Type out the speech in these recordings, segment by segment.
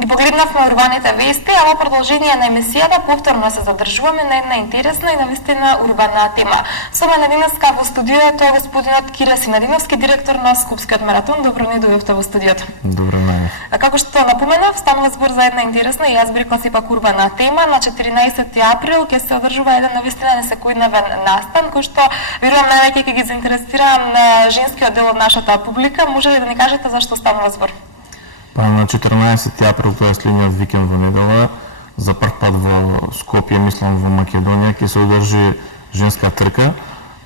Ги погледнавме урбаните вести, а во продолжение на емисијата повторно се задржуваме на една интересна и навистина урбана тема. Со мене денеска во студиото е господинот Кира Синадиновски, директор на Скопскиот маратон. Добро ни дојдовте во студиото. Добро најде. Како што напоменав, станува збор за една интересна и јас би рекла сепак урбана тема. На 14 април ќе се одржува еден навистина несекојдневен настан кој што верувам највеќе ќе ги заинтересира на женскиот дел од нашата публика. Може ли да ни кажете зашто станува збор? Па на 14 април, тоа е следниот викенд во недела, за прв пат во Скопје, мислам во Македонија, ќе се одржи женска трка.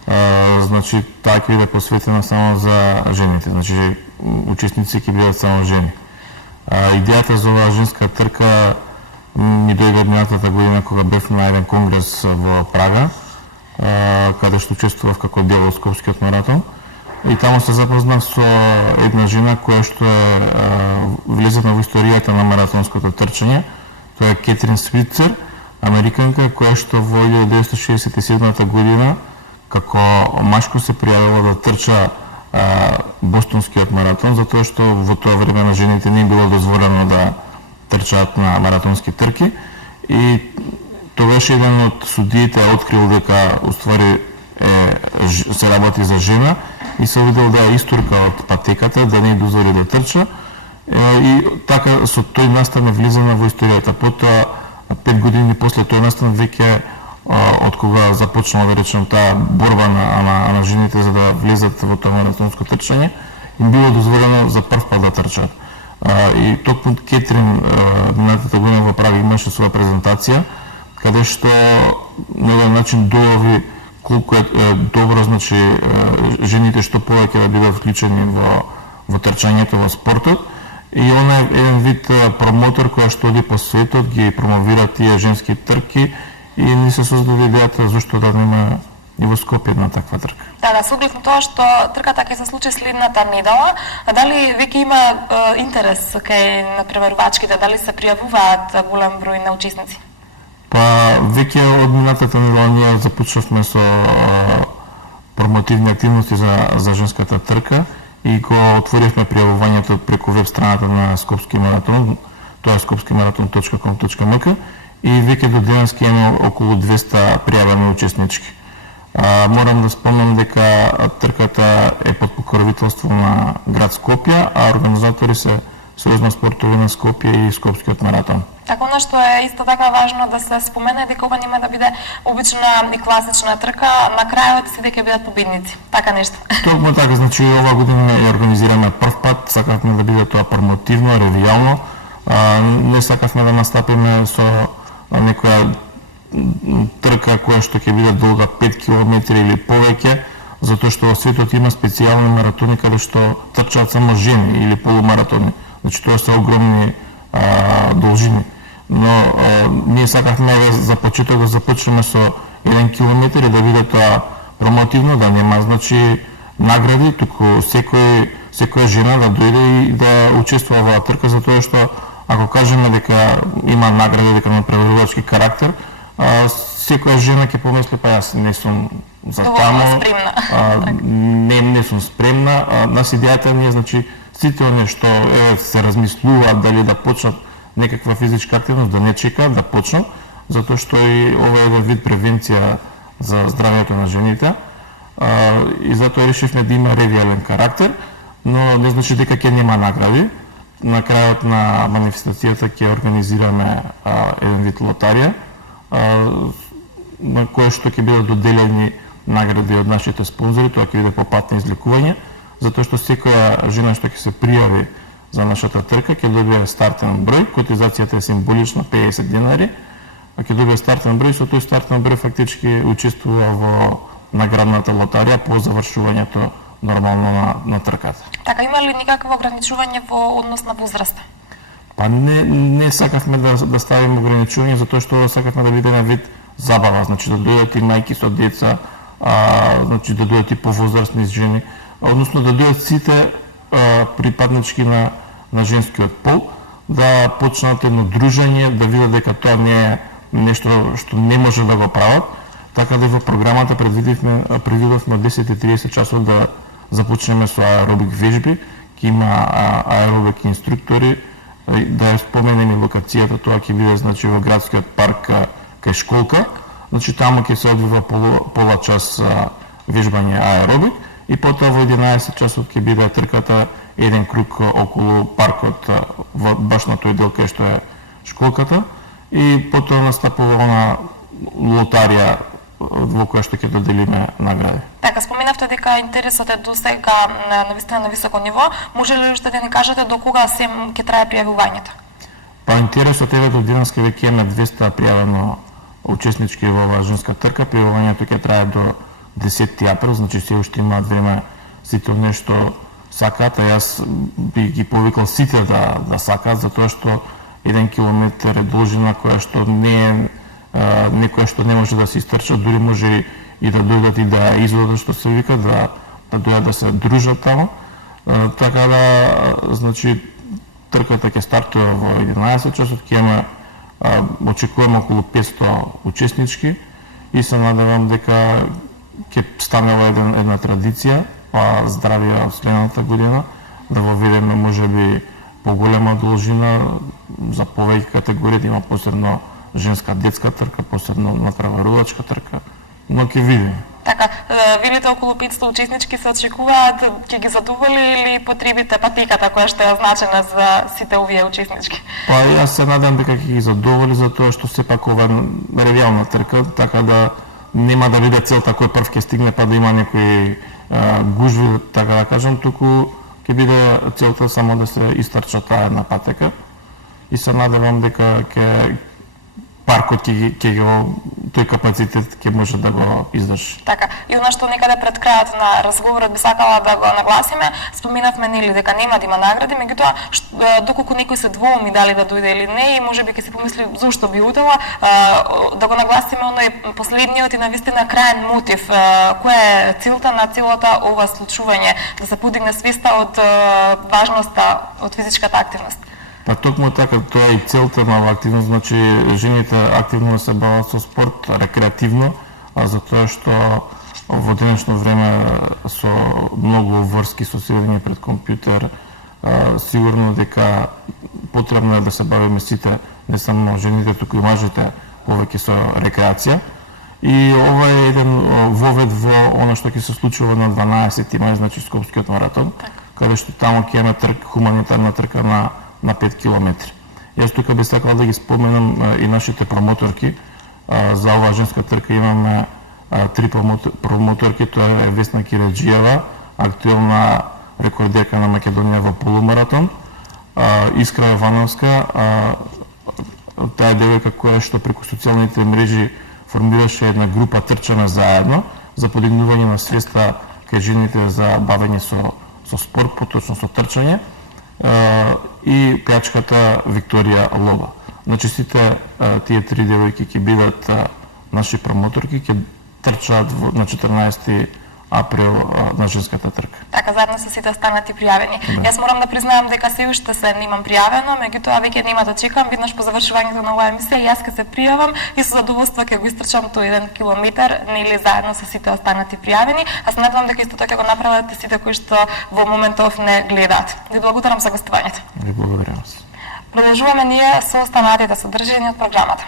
Значи, таа ќе биде посветена само за жените, значи учесници ќе бидат само жени. Идејата за оваа женска трка ми дојде од минатата година кога бев на еден конгрес во Прага, каде што учествував како дел од Скопскиот маратон. И таму се запознав со една жена која што е влезена во историјата на маратонското трчање. Тоа е Кетрин Свицер, американка која што во 1967 година како машко се пријавила да трча Бостонскиот маратон, затоа што во тоа време на жените не било дозволено да трчаат на маратонски трки. И тогаш еден од судиите открил дека уствари се работи за жена и се видел да истурка од патеката, да не дозволи да трча. И така со тој настан влизана во историјата. Потоа 5 години после тој настан веќе од кога започнала да речем таа борба на жените за да влезат во тоа маратонско трчање, им било дозволено за прв пат да трчат. И токму Кетрин минатата година во Прага имаше своја презентација каде што на еден начин долови колку е добро, значи жените што повеќе да бидат вклучени во трчањето, во спортот. И она е еден вид промотор која што оди по светот, ги промовира тие женски трки и ни се создаде идејата зашто да нема и во Скопје една таква трка. Да, со оглед на тоа што трката ќе се случи следната недела, дали веќе има интерес кај напреварувачките, дали се пријавуваат голем број на учесници? Па веќе од минатата недела ние започнавме со промотивни активности за женската трка и го отворивме пријавувањето преку веб страната на Скопски маратон, тоа е skopskimaraton.com.mk и веќе до денеска има околу 200 пријавени учеснички. Морам да спомнам дека трката е под покровителство на град Скопје, а организатори се Сојузна спортови на Скопје и Скопскиот маратон. Така, она што е исто така важно да се спомене дека ова нема да биде обична и класична трка, на крајот сите ќе бидат победници. Така нешто. Токму така, значи оваа година ја организираме прв пат, сакавме да биде тоа промотивно, ревијално. Не сакавме да настапиме со некоја трка која што ќе биде долга 5 км или повеќе, затоа што во светот има специјални маратони каде што трчаат само жени или полумаратони. Значи тоа се огромни должини. Но ние сакавме за почеток да започнеме со 1 километар и да биде тоа промотивно, да нема значи награди, туку секоја жена да дојде и да учествува во трка, затоа што ако кажеме дека има награди, дека има преварувачки карактер, секоја жена ќе помисли па јас не сум за таму, не сум спремна. Нас идејата ни е, значи, сите оние што се размислуваат дали да почнат некаква физичка активност, да не чекаат, да почнат, затоа што и ова е еден вид превенција за здравјето на жените. И затоа решивме да има ревијален карактер, но не значи дека ќе нема награди. На крајот на манифестацијата ќе организираме еден вид лотарија, на кој што ќе бидат доделени награди од нашите спонзори, тоа ќе биде по пат на излекување, затоа што секоја жена што ќе се пријави за нашата трка ќе добие стартен број, котизацијата е символична 50 денари, а ќе добие стартен број, со тој стартен број фактички учествува во наградната лотарија по завршувањето нормално на трката. Така, има ли никакво ограничување во однос на возраста? Па не сакавме да ставиме ограничување, затоа што сакавме да биде на вид забава, значи да дојдат и мајки со деца, значи да дојдат и повозрастни жени, односно да дојдат сите припаднички на женскиот пол, да почнат едно дружење, да видат дека тоа не е нешто што не може да го прават, така да во програмата предвидовме 10:30 часот да започнеме со аеробик вежби, ќе има аеробик инструктори, да ја споменем и локацијата, тоа ќе биде значи во градскиот парк кај школка. Значи таму ќе се одвива пола час вежбање аеробик и потоа во 11 часот ќе биде трката еден круг околу паркот баш на тој дел кај што е школката и потоа настапува она лотарија во која што ќе доделиме награди. Така, споменавте дека интересот е до сега навистина на високо ниво. Може ли уште да ни кажете до кога се ќе трае пријавувањето? Па интересот е до денеска веќе имаме 200 пријавено учеснички во оваа женска трка. Пријавувањето ќе трае до 10 април, значи се уште имаат време сите нешто сакаат, а јас би ги повикал сите да сакаат, затоа што 1 километар е должина која што не е некоја што не може да се истрча, дури може и да дојдат и да изводат, што се вика, да дојдат да се дружат таму. Така да, значи, трката ќе стартува во 11 часот, ќе има, очекуваме околу 500 учеснички и се надевам дека ќе станува една традиција, па здравија следната година, да воведеме можеби поголема должина за повеќе категории, да има посебно женска детска трка, посебно натпреварувачка трка, но ќе видиме. Така, велите околу 500 учеснички се очекуваат, ќе ги задоволи или потребите патиката која што е означена за сите овие учеснички? Па јас се надам дека ќе ги задоволи, затоа што сепак ова е ревијална трка, така да нема да биде целта кој прв ќе стигне па да има некои гужви, така да кажам, туку ќе биде целта само да се истрча таа една патека и се надевам дека паркот тој капацитет ќе може да го издржи. Така, и она што некаде пред крајот на разговорот би сакала да го нагласиме, споменавме нели дека нема да има награди, меѓутоа доколку некој се двоуми дали да дојде или не и можеби ќе се помисли зошто би удела, да го нагласиме оној последниот и навистина краен мотив, која е целта на целата ова случување, да се подигне свеста од важноста од физичката активност. Па токму така, тоа е и целта на оваа активност, значи жените активно се бават со спорт, рекреативно, затоа што во денешно време со многу врски со седење пред компјутер, сигурно дека потребно е да се бавиме сите, не само жените, туку и мажите, повеќе со рекреација. И ова е еден вовед во она што ќе се случува на 12 мај, значи Скопскиот маратон, каде што таму ќе имаме хуманитарна трка на 5 километри. Јас тука би сакал да ги споменам и нашите промоторки. За оваа женска трка имаме 3 промоторки, тоа е Весна Кираџиева, актуелна рекордерка на Македонија во полумаратон, Искра Јовановска, таа е девојка која што преку социјалните мрежи формираше една група Трчаме заедно за подигнување на свеста кај жените за бавење со спорт, поточно со трчање, и пејачката Викторија Лоба. Значи сите тие 3 девојки ќе бидат наши промоторки, ќе трчаат на 14 април на женската трка. Така, заедно со сите останати пријавени. Да. Јас морам да признаам дека се уште се немам пријавено, меѓутоа веќе нема да чекам, веднаш по завршувањето на оваа емисија јас ќе се пријавам и со задоволство ќе го истрчам тој 1 километар, нели заедно со сите останати пријавени, а се надевам дека исто така го направите сите кои што во моментов не гледаат. Ви благодарам за гостувањето. Ви благодарам. Продолжуваме ние со останатите содржини од програмата.